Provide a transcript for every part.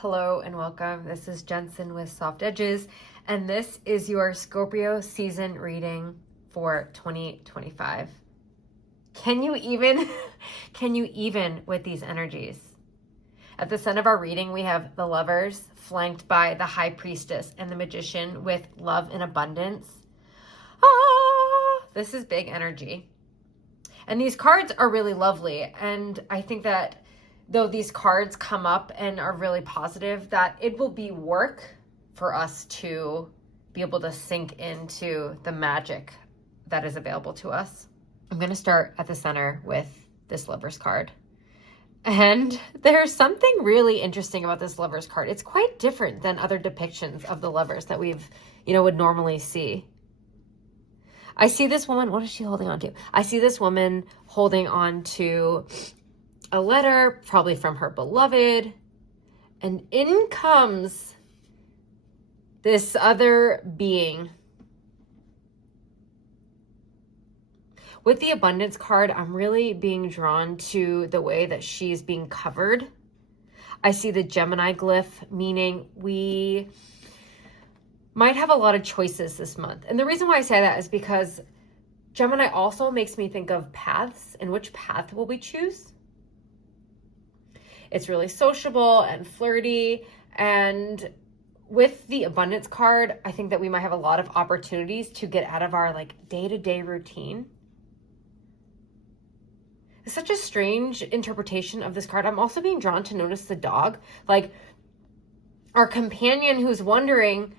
Hello and welcome. This is Jensen with Soft Edges, and this is your Scorpio season reading for 2025. Can you even with these energies? At the center of our reading, we have the Lovers flanked by the High Priestess and the Magician with love and abundance. This is big energy. And these cards are really lovely, and I think that though these cards come up and are really positive, that it will be work for us to be able to sink into the magic that is available to us. I'm going to start at the center with this Lovers card. And there's something really interesting about this Lovers card. It's quite different than other depictions of the lovers that we've, would normally see. I see this woman, what is she holding on to? I see this woman holding on to a letter, probably from her beloved, and in comes this other being. With the abundance card, I'm really being drawn to the way that she's being covered. I see the Gemini glyph, meaning we might have a lot of choices this month. And the reason why I say that is because Gemini also makes me think of paths, and which path will we choose? It's really sociable and flirty. And with the abundance card, I think that we might have a lot of opportunities to get out of our day-to-day routine. It's such a strange interpretation of this card. I'm also being drawn to notice the dog, like our companion who's wondering,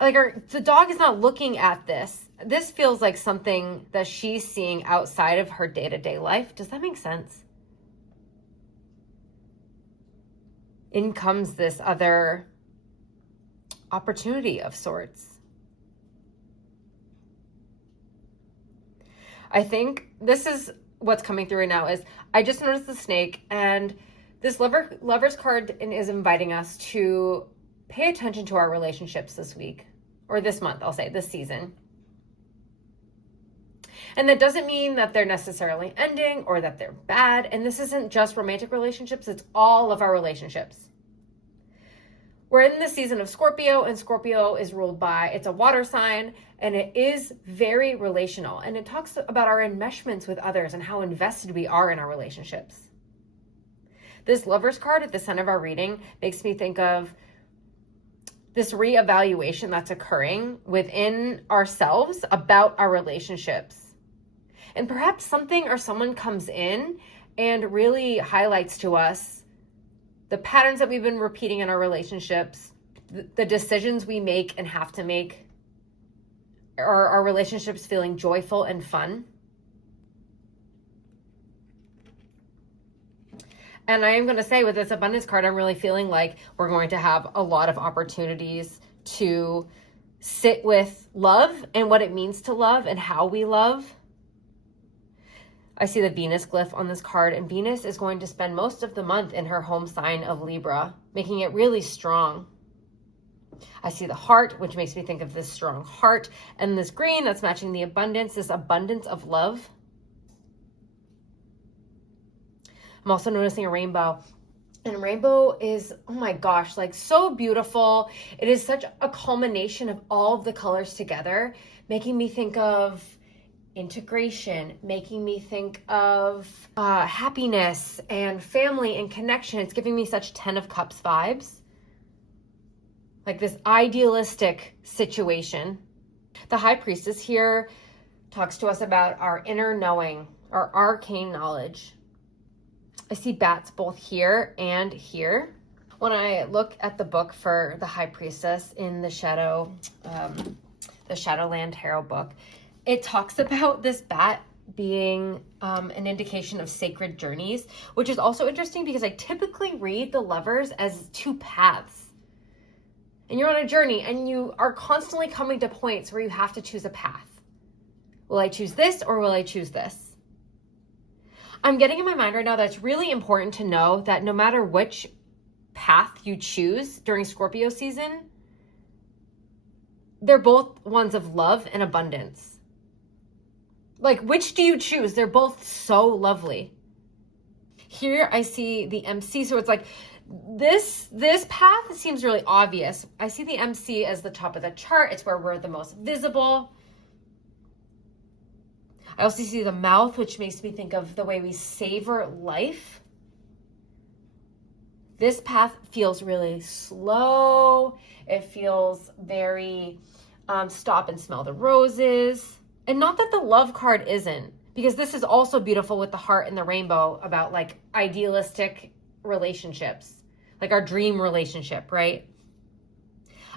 the dog is not looking at this. This feels like something that she's seeing outside of her day-to-day life. Does that make sense? In comes this other opportunity of sorts. I think this is what's coming through right now is I just noticed the snake, and this Lover's card is inviting us to pay attention to our relationships this week, or this month, I'll say, this season. And that doesn't mean that they're necessarily ending or that they're bad. And this isn't just romantic relationships, it's all of our relationships. We're in the season of Scorpio, and Scorpio is ruled by, it's a water sign, and it is very relational. And it talks about our enmeshments with others and how invested we are in our relationships. This Lover's card at the center of our reading makes me think of this reevaluation that's occurring within ourselves about our relationships. And perhaps something or someone comes in and really highlights to us the patterns that we've been repeating in our relationships, the decisions we make and have to make, are our relationships feeling joyful and fun? And I am going to say with this abundance card, I'm really feeling like we're going to have a lot of opportunities to sit with love and what it means to love and how we love. I see the Venus glyph on this card, and Venus is going to spend most of the month in her home sign of Libra, making it really strong. I see the heart, which makes me think of this strong heart, and this green that's matching the abundance, this abundance of love. I'm also noticing a rainbow. And rainbow is, oh my gosh, so beautiful. It is such a culmination of all of the colors together, making me think of integration, making me think of happiness and family and connection. It's giving me such 10 of Cups vibes. Like this idealistic situation. The High Priestess here talks to us about our inner knowing, our arcane knowledge. I see bats both here and here. When I look at the book for the High Priestess in the Shadowland Tarot book, it talks about this bat being an indication of sacred journeys, which is also interesting because I typically read the lovers as two paths. And you're on a journey and you are constantly coming to points where you have to choose a path. Will I choose this or will I choose this? I'm getting in my mind right now that it's really important to know that no matter which path you choose during Scorpio season, they're both ones of love and abundance. Which do you choose? They're both so lovely. Here I see the MC. So it's like this path seems really obvious. I see the MC as the top of the chart. It's where we're the most visible. I also see the mouth, which makes me think of the way we savor life. This path feels really slow. It feels very stop and smell the roses. And not that the love card isn't, because this is also beautiful with the heart and the rainbow about like idealistic relationships, like our dream relationship, right?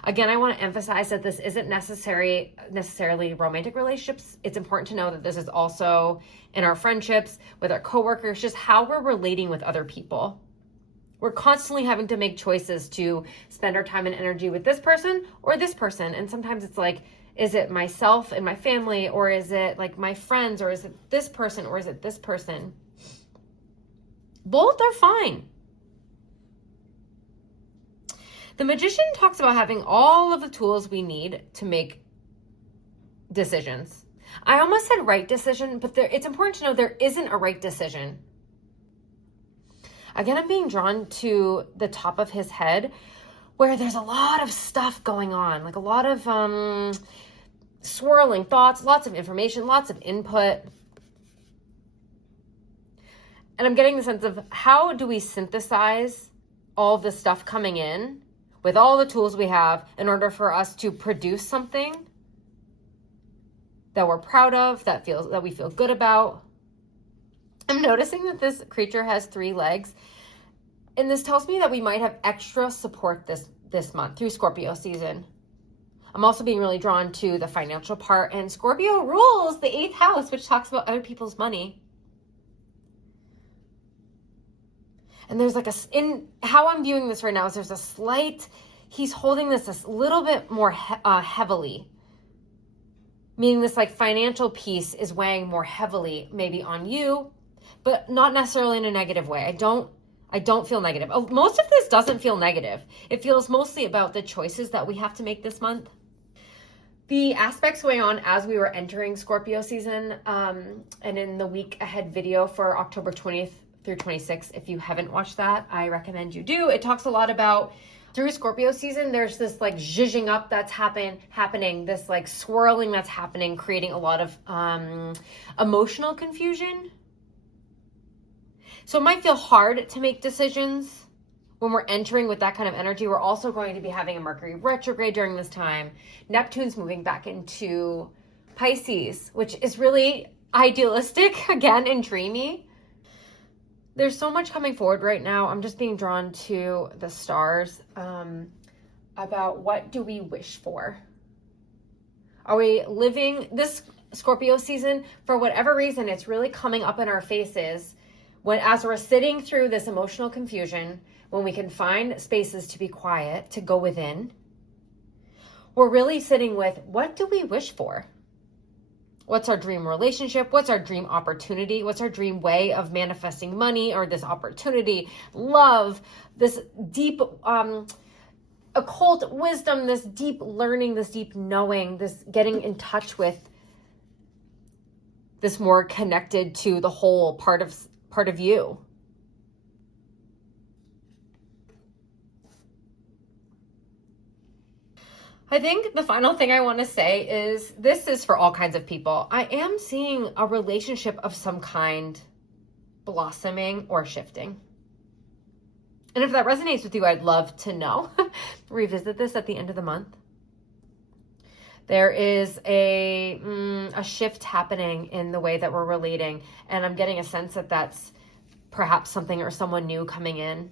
Again, I want to emphasize that this isn't necessarily romantic relationships. It's important to know that this is also in our friendships, with our coworkers, just how we're relating with other people. We're constantly having to make choices to spend our time and energy with this person or this person. And sometimes it's like, is it myself and my family, or is it like my friends, or is it this person, or is it this person? Both are fine. The Magician talks about having all of the tools we need to make decisions. I almost said right decision, but it's important to know there isn't a right decision. Again, I'm being drawn to the top of his head where there's a lot of stuff going on, like a lot of swirling thoughts, lots of information, lots of input. And I'm getting the sense of how do we synthesize all this stuff coming in with all the tools we have in order for us to produce something that we're proud of, that we feel good about. I'm noticing that this creature has 3 legs, and this tells me that we might have extra support this month through Scorpio season. I'm also being really drawn to the financial part, and Scorpio rules the 8th house, which talks about other people's money. And there's like in how I'm viewing this right now is there's a slight, he's holding this a little bit more heavily. Meaning this like financial piece is weighing more heavily maybe on you, but not necessarily in a negative way. I don't feel negative. Most of this doesn't feel negative. It feels mostly about the choices that we have to make this month. The aspects going on as we were entering Scorpio season, and in the week ahead video for October 20th through 26th, if you haven't watched that, I recommend you do. It talks a lot about through Scorpio season, there's this like zhuzhing up that's happening, this like swirling that's happening, creating a lot of emotional confusion. So it might feel hard to make decisions when we're entering with that kind of energy. We're also going to be having a Mercury retrograde during this time. Neptune's moving back into Pisces, which is really idealistic again and dreamy. There's so much coming forward right now. I'm just being drawn to the stars about what do we wish for? Are we living this Scorpio season, for whatever reason, it's really coming up in our faces as we're sitting through this emotional confusion, when we can find spaces to be quiet, to go within. We're really sitting with, what do we wish for? What's our dream relationship? What's our dream opportunity? What's our dream way of manifesting money or this opportunity, love, this deep occult wisdom, this deep learning, this deep knowing, this getting in touch with this more connected to the whole part of you. I think the final thing I want to say is this is for all kinds of people. I am seeing a relationship of some kind blossoming or shifting. And if that resonates with you, I'd love to know. Revisit this at the end of the month. There is a shift happening in the way that we're relating. And I'm getting a sense that that's perhaps something or someone new coming in.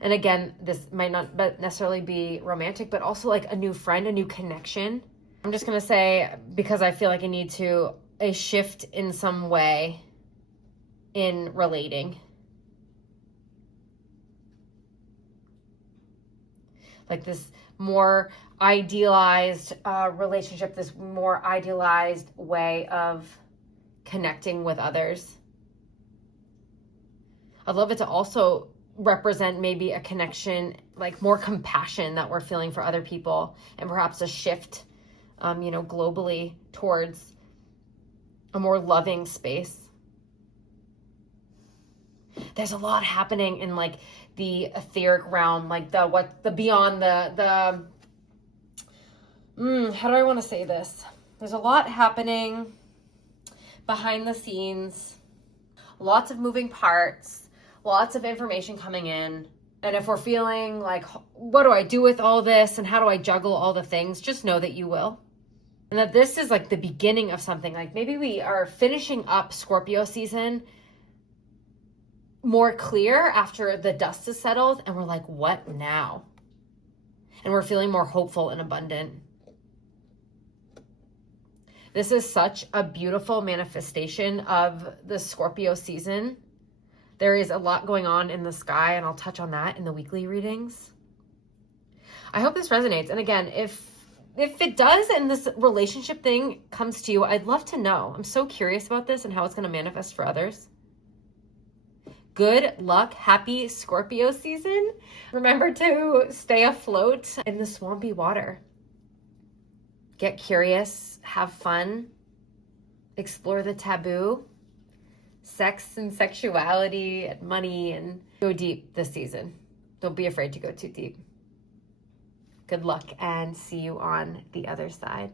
And again, this might not necessarily be romantic, but also like a new friend, a new connection. I'm just going to say, because I feel like I need to, a shift in some way in relating. Like this more idealized relationship, this more idealized way of connecting with others. I'd love it to also represent maybe a connection, like more compassion that we're feeling for other people, and perhaps a shift, globally towards a more loving space. there's a lot happening in like the etheric realm, like the beyond the how do I want to say this? There's a lot happening behind the scenes, lots of moving parts, lots of information coming in. And if we're feeling like, what do I do with all this and how do I juggle all the things, just know that you will. And that this is like the beginning of something. Like maybe we are finishing up Scorpio season more clear after the dust is settled and we're like, what now? And we're feeling more hopeful and abundant. This is such a beautiful manifestation of the Scorpio season. There is a lot going on in the sky, and I'll touch on that in the weekly readings. I hope this resonates. And again, if it does and this relationship thing comes to you, I'd love to know. I'm so curious about this and how it's going to manifest for others. Good luck. Happy Scorpio season. Remember to stay afloat in the swampy water. Get curious, have fun, explore the taboo, sex and sexuality and money, and go deep this season. Don't be afraid to go too deep. Good luck and see you on the other side.